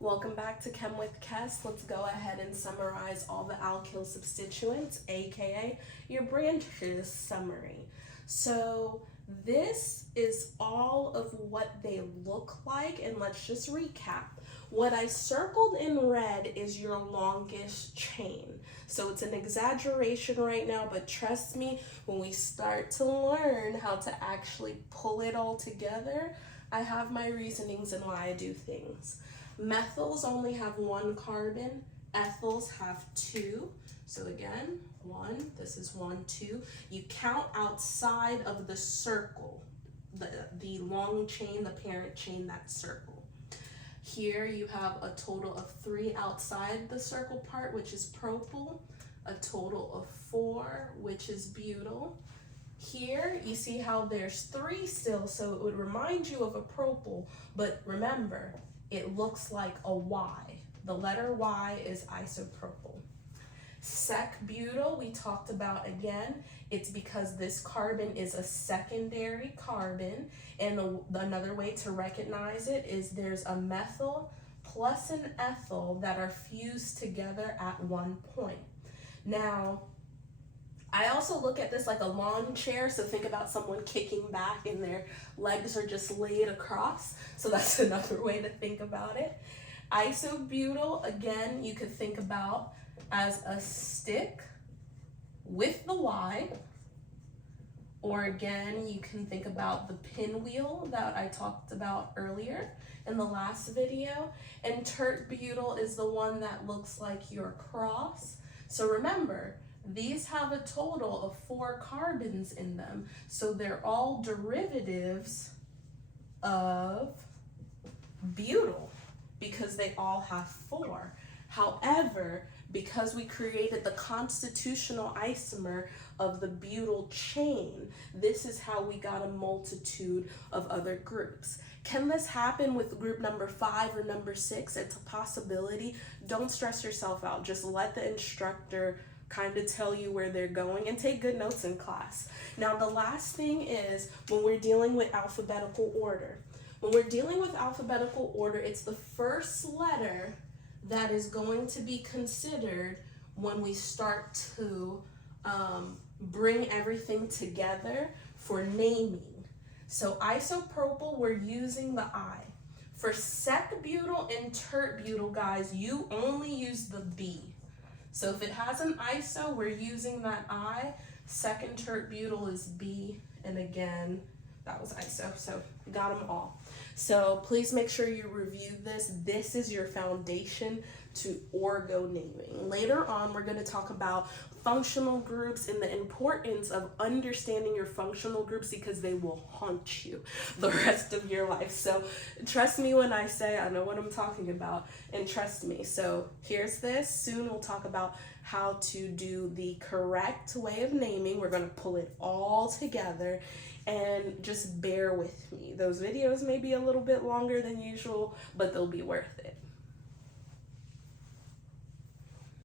Welcome back to Chem with Kess. Let's go ahead and summarize all the alkyl substituents, aka your branches summary. So this is all of what they look like, and let's just recap. What I circled in red is your longest chain. So it's an exaggeration right now, but trust me, when we start to learn how to actually pull it all together, I have my reasonings and why I do things. Methyls only have one carbon, ethyls have two. So again, one, this is 1, 2. You count outside of the circle, the long chain, the parent chain, that circle. Here you have a total of 3 outside the circle part, which is propyl, a total of 4, which is butyl. Here you see how there's 3 still, so it would remind you of a propyl, but remember, it looks like a Y. The letter Y is isopropyl. Sec-butyl, we talked about again. It's because this carbon is a secondary carbon, and another way to recognize it is there's a methyl plus an ethyl that are fused together at one point. Now, I also look at this like a lawn chair, so think about someone kicking back and their legs are just laid across, so that's another way to think about it. Isobutyl, again, you could think about as a stick with the Y, or again, you can think about the pinwheel that I talked about earlier in the last video, and tert-butyl is the one that looks like your cross. So remember, these have a total of 4 carbons in them, so they're all derivatives of butyl because they all have 4. However, because we created the constitutional isomer of the butyl chain, this is how we got a multitude of other groups. Can this happen with group number 5 or number 6? It's a possibility. Don't stress yourself out. Just let the instructor kind of tell you where they're going, and take good notes in class. Now, the last thing is when we're dealing with alphabetical order. When we're dealing with alphabetical order, it's the first letter that is going to be considered when we start to bring everything together for naming. So isopropyl, we're using the I. For sec-butyl and tert-butyl, guys, you only use the B. So if it has an iso, we're using that I. Second tert-butyl is B, and again, that was iso, so got them all. So please make sure you review this. This is your foundation to orgo naming. Later on, we're going to talk about functional groups and the importance of understanding your functional groups because they will haunt you the rest of your life. So trust me when I say I know what I'm talking about, and trust me. So here's this. Soon we'll talk about how to do the correct way of naming. We're going to pull it all together, and just bear with me. Those videos may be a little bit longer than usual, but they'll be worth it.